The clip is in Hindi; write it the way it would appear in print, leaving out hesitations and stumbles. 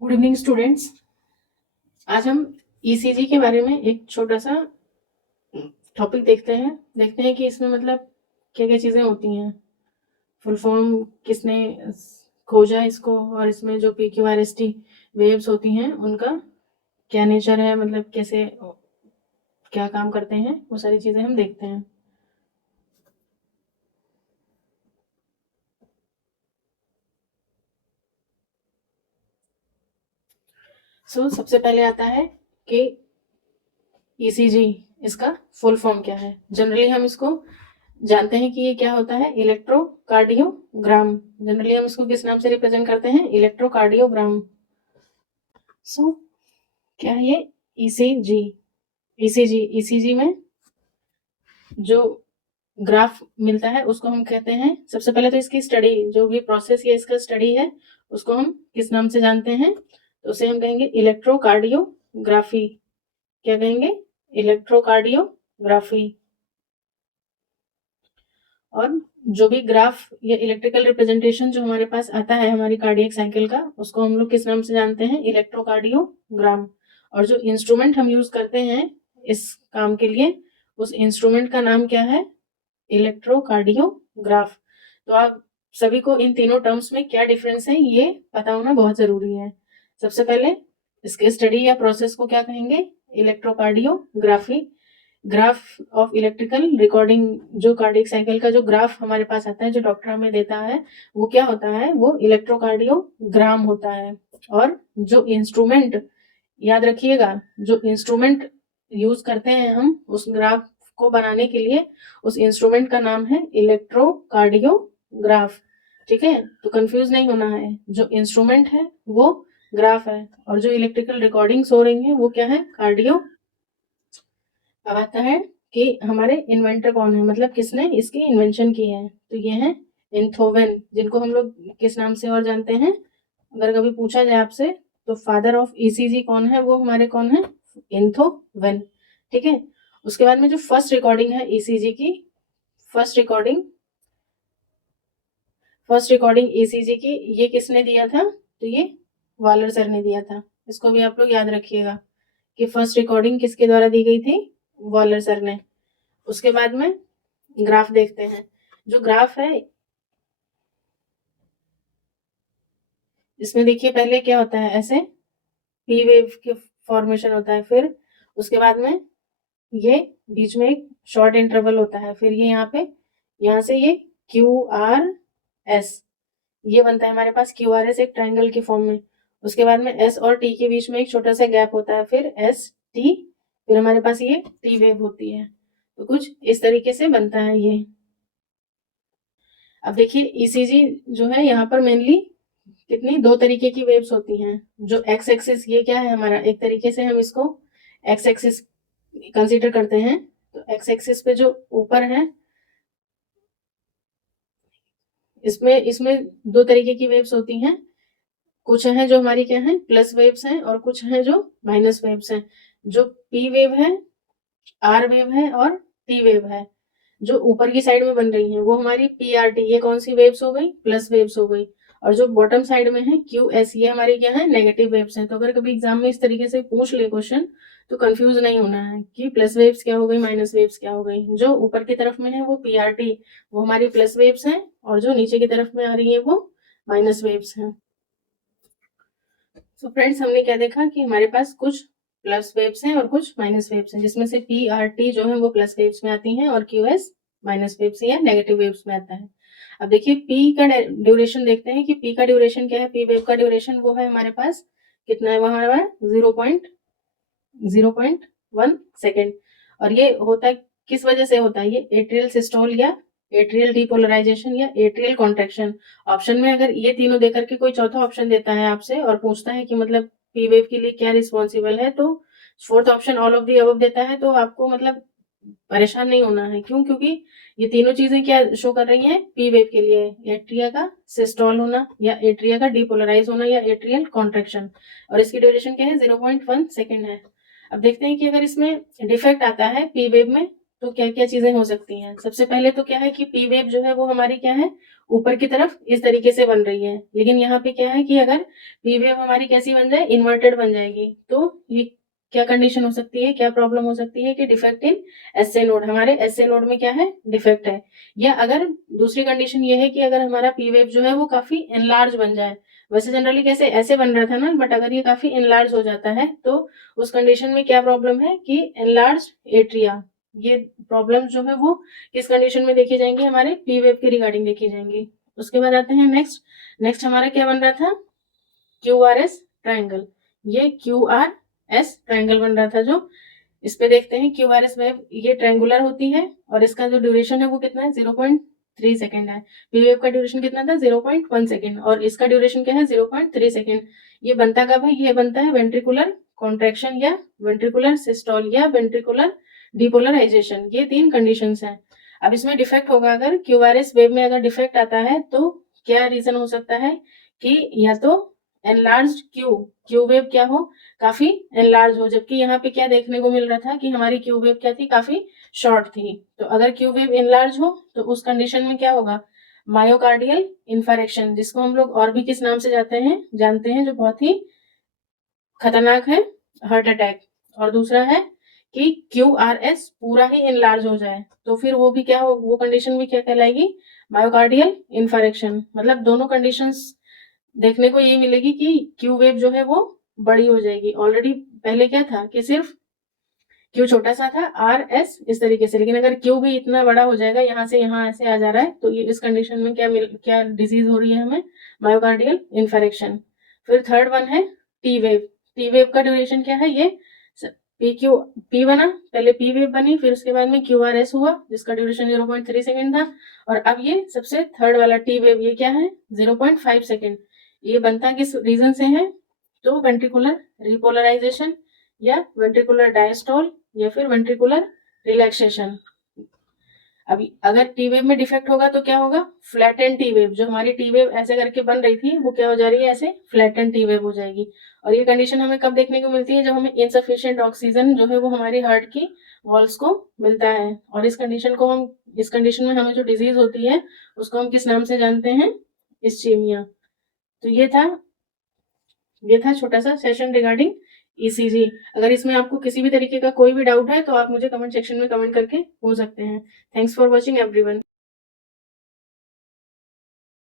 Good evening students. आज हम ईसीजी के बारे में एक छोटा सा टॉपिक देखते हैं कि इसमें मतलब क्या क्या चीज़ें होती हैं, फुल फॉर्म किसने खोजा इसको, और इसमें जो PQRST वेव्स होती हैं उनका क्या नेचर है, मतलब कैसे क्या काम करते हैं, वो सारी चीज़ें हम देखते हैं। सबसे पहले आता है कि ईसीजी, इसका फुल फॉर्म क्या है। जनरली हम इसको जानते हैं कि ये क्या होता है, इलेक्ट्रोकार्डियोग्राम। जनरली हम इसको किस नाम से रिप्रेजेंट करते हैं, इलेक्ट्रोकार्डियोग्राम। क्या है ये ईसीजी। ईसीजी में जो ग्राफ मिलता है उसको हम कहते हैं, सबसे पहले तो इसकी स्टडी, जो भी प्रोसेस या इसका स्टडी है उसको हम किस नाम से जानते हैं, तो उसे हम कहेंगे इलेक्ट्रोकार्डियोग्राफी। क्या कहेंगे, इलेक्ट्रोकार्डियोग्राफी। और जो भी ग्राफ या इलेक्ट्रिकल रिप्रेजेंटेशन जो हमारे पास आता है हमारी कार्डियक साइकिल का, उसको हम लोग किस नाम से जानते हैं, इलेक्ट्रोकार्डियोग्राम। और जो इंस्ट्रूमेंट हम यूज करते हैं इस काम के लिए, उस इंस्ट्रूमेंट का नाम क्या है, इलेक्ट्रोकार्डियोग्राफ। तो आप सभी को इन तीनों टर्म्स में क्या डिफरेंस है ये पता होना बहुत जरूरी है। सबसे पहले इसके स्टडी या प्रोसेस को क्या कहेंगे, electrocardiography. Graph of electrical recording, जो कार्डियक साइकिल का जो ग्राफ हमारे पास आता है, जो डॉक्टर हमें देता है, वो क्या होता है, वो इलेक्ट्रोकार्डियोग्राम होता है। और जो इंस्ट्रूमेंट, याद रखिएगा, जो इंस्ट्रूमेंट यूज करते हैं हम उस ग्राफ को बनाने के लिए, उस इंस्ट्रूमेंट का नाम है इलेक्ट्रोकार्डियोग्राफ। ठीक है, तो कंफ्यूज नहीं होना है, जो इंस्ट्रूमेंट है वो ग्राफ है और जो इलेक्ट्रिकल रिकॉर्डिंग्स हो रही है वो क्या है, कार्डियो। अब आता है कि हमारे इन्वेंटर कौन है, मतलब किसने इसकी इन्वेंशन की है, तो ये है एंथोवेन, जिनको हम लोग किस नाम से और जानते हैं, अगर कभी पूछा जाए आपसे तो फादर ऑफ ईसीजी कौन है, वो हमारे कौन है, एंथोवेन। ठीक है, उसके बाद में जो फर्स्ट रिकॉर्डिंग है ईसीजी की, फर्स्ट रिकॉर्डिंग ईसीजी की, ये किसने दिया था, तो ये वालर सर ने दिया था। इसको भी आप लोग याद रखिएगा कि फर्स्ट रिकॉर्डिंग किसके द्वारा दी गई थी, वालर सर ने। उसके बाद में ग्राफ देखते हैं। जो ग्राफ है इसमें देखिए पहले क्या होता है, ऐसे पी वेव के फॉर्मेशन होता है, फिर उसके बाद में ये बीच में एक शॉर्ट इंटरवल होता है, फिर ये यहाँ से ये QRS, ये बनता है हमारे पास QRS एक ट्रायंगल के फॉर्म में। उसके बाद में S और T के बीच में एक छोटा सा गैप होता है, फिर ST, फिर हमारे पास ये T वेव होती है। तो कुछ इस तरीके से बनता है ये। अब देखिए ईसीजी जो है, यहाँ पर मेनली कितनी, दो तरीके की वेव्स होती हैं। जो एक्स एक्सिस, ये क्या है हमारा, एक तरीके से हम इसको एक्स एक्सिस कंसीडर करते हैं। तो एक्स एक्सिस पे जो ऊपर है, इसमें इसमें दो तरीके की वेव्स होती हैं। कुछ है जो हमारी क्या है, प्लस वेव्स हैं, और कुछ है जो माइनस वेव्स हैं। जो पी वेव है, आर वेव है और टी वेव है, जो ऊपर की साइड में बन रही है वो हमारी PRT, ये कौन सी वेव्स हो गई, प्लस वेव्स हो गई। और जो बॉटम साइड में है QS, ये हमारी क्या है, नेगेटिव वेव्स हैं। तो अगर कभी एग्जाम में इस तरीके से पूछ ले क्वेश्चन, तो कंफ्यूज नहीं होना है कि प्लस वेव्स क्या हो गई, माइनस वेव्स क्या हो गई। जो ऊपर की तरफ में है वो PRT, वो हमारी प्लस वेव्स हैं, और जो नीचे की तरफ में आ रही है वो माइनस वेव्स हैं। तो फ्रेंड्स हमने क्या देखा कि हमारे पास कुछ प्लस वेव्स हैं और कुछ माइनस वेव्स हैं, जिसमें से PRT जो है वो प्लस वेव्स में आती हैं और QS माइनस वेव्स या नेगेटिव वेव्स में आता है। अब देखिए P का ड्यूरेशन देखते हैं कि P का ड्यूरेशन क्या है। P वेव का ड्यूरेशन वो है हमारे पास कितना है, वहां हमारा 0.1 सेकेंड। और ये होता है किस वजह से होता है, ये एट्रियल सिस्टोल या एट्रियल डीपोलराइजेशन या एट्रियल कॉन्ट्रैक्शन। ऑप्शन में अगर ये तीनों देकर के कोई चौथा ऑप्शन देता है आपसे और पूछता है कि मतलब पी वेव के लिए क्या रिस्पॉन्सिबल है, तो fourth option all of the above देता है, तो आपको मतलब परेशान नहीं होना है। क्यों, क्योंकि ये तीनों चीजें क्या शो कर रही हैं, पी वेव के लिए एट्रिया का सिस्टोल होना या एट्रिया का डीपोलराइज होना या एट्रियल कॉन्ट्रैक्शन, और इसकी ड्यूरेशन क्या है, 0.1 सेकेंड है। अब देखते हैं कि अगर इसमें डिफेक्ट आता है पी वेव में तो क्या क्या चीजें हो सकती हैं। सबसे पहले तो क्या है कि पी वेव जो है वो हमारी क्या है, ऊपर की तरफ इस तरीके से बन रही है, लेकिन यहाँ पे क्या है कि अगर पी वेव हमारी कैसी बन जाए, इन्वर्टेड बन जाएगी, तो ये क्या कंडीशन हो सकती है, क्या प्रॉब्लम हो सकती है कि डिफेक्ट इन एसए लोड, हमारे एसए लोड में क्या है, डिफेक्ट है। या अगर दूसरी कंडीशन ये है कि अगर हमारा पी वेव जो है वो काफी एनलार्ज बन जाए, वैसे जनरली कैसे ऐसे बन रहा था ना, बट अगर ये काफी एनलार्ज हो जाता है तो उस कंडीशन में क्या प्रॉब्लम है कि एनलार्ज एट्रिया, ये प्रॉब्लम जो है वो किस कंडीशन में देखी जाएंगी, हमारे पी वेव के रिगार्डिंग देखी जाएंगी। उसके बाद आते हैं नेक्स्ट हमारा क्या बन रहा था, क्यू आर एस ट्राइंगल। ये क्यू आर एस ट्राइंगल बन रहा था, जो इस पे देखते हैं क्यू आर एस वेव ये ट्रायंगुलर होती है और इसका जो ड्यूरेशन है वो कितना है, 0.3 सेकेंड है। पी वेव का ड्यूरेशन कितना था, 0.1 सेकेंड, और इसका ड्यूरेशन क्या है, 0.3 सेकेंड। ये बनता कब है, ये बनता है वेंट्रिकुलर कॉन्ट्रैक्शन या वेंट्रिकुलर सिस्टोल या वेंट्रिकुलर डिपोलराइजेशन, ये 3 कंडीशंस हैं। अब इसमें डिफेक्ट होगा, अगर क्यू आर एस वेव में अगर डिफेक्ट आता है तो क्या रीजन हो सकता है कि या तो एनलार्ज क्यू वेव क्या हो, काफी एनलार्ज हो, जबकि यहाँ पे क्या देखने को मिल रहा था कि हमारी क्यू वेव क्या थी, काफी शॉर्ट थी। तो अगर क्यू वेव एनलार्ज हो तो उस कंडीशन में क्या होगा, मायोकार्डियल इन्फारेक्शन, जिसको हम लोग और भी किस नाम से जानते हैं, जो बहुत ही खतरनाक है, हार्ट अटैक। और दूसरा है कि क्यू आर एस पूरा ही एनलार्ज हो जाए तो फिर वो भी क्या हो, वो कंडीशन भी क्या कहलाएगी, मायोकार्डियल इन्फारेक्शन। मतलब दोनों कंडीशंस देखने को ये मिलेगी कि क्यू वेव जो है वो बड़ी हो जाएगी। ऑलरेडी पहले क्या था कि सिर्फ क्यू छोटा सा था, आर एस इस तरीके से, लेकिन अगर क्यू भी इतना बड़ा हो जाएगा, यहाँ से यहाँ ऐसे आ जा रहा है, तो ये इस कंडीशन में क्या डिजीज हो रही है हमें, मायोकार्डियल इन्फेरेक्शन। फिर थर्ड वन है टी वेव। टी वेव का ड्यूरेशन क्या है, ये पी बना, पहले पी वेव बनी, फिर उसके बाद में क्यू आर एस हुआ जिसका ड्यूरेशन 0.3 सेकेंड था, और अब ये सबसे थर्ड वाला टी वेव, ये क्या है, 0.5 सेकेंड। ये बनता किस रीजन से है, तो वेंट्रिकुलर रिपोलराइजेशन या वेंट्रिकुलर डायस्टोल या फिर वेंट्रिकुलर रिलैक्सेशन। अभी अगर टी वेव में डिफेक्ट होगा तो क्या होगा, फ्लैटन टी वेव, जो हमारी टी वेव ऐसे करके बन रही थी वो क्या हो जा रही है, ऐसे फ्लैटन टी वेव हो जाएगी। और ये कंडीशन हमें कब देखने को मिलती है, जब हमें इनसफिशिएंट ऑक्सीजन जो है वो हमारी हार्ट की वॉल्स को मिलता है। और इस कंडीशन में हमें जो डिजीज होती है उसको हम किस नाम से जानते हैं, इस्चीमिया। तो ये था छोटा सा सेशन रिगार्डिंग ईसीजी। अगर इसमें आपको किसी भी तरीके का कोई भी डाउट है तो आप मुझे कमेंट सेक्शन में कमेंट करके पूछ सकते हैं। Thanks for watching everyone.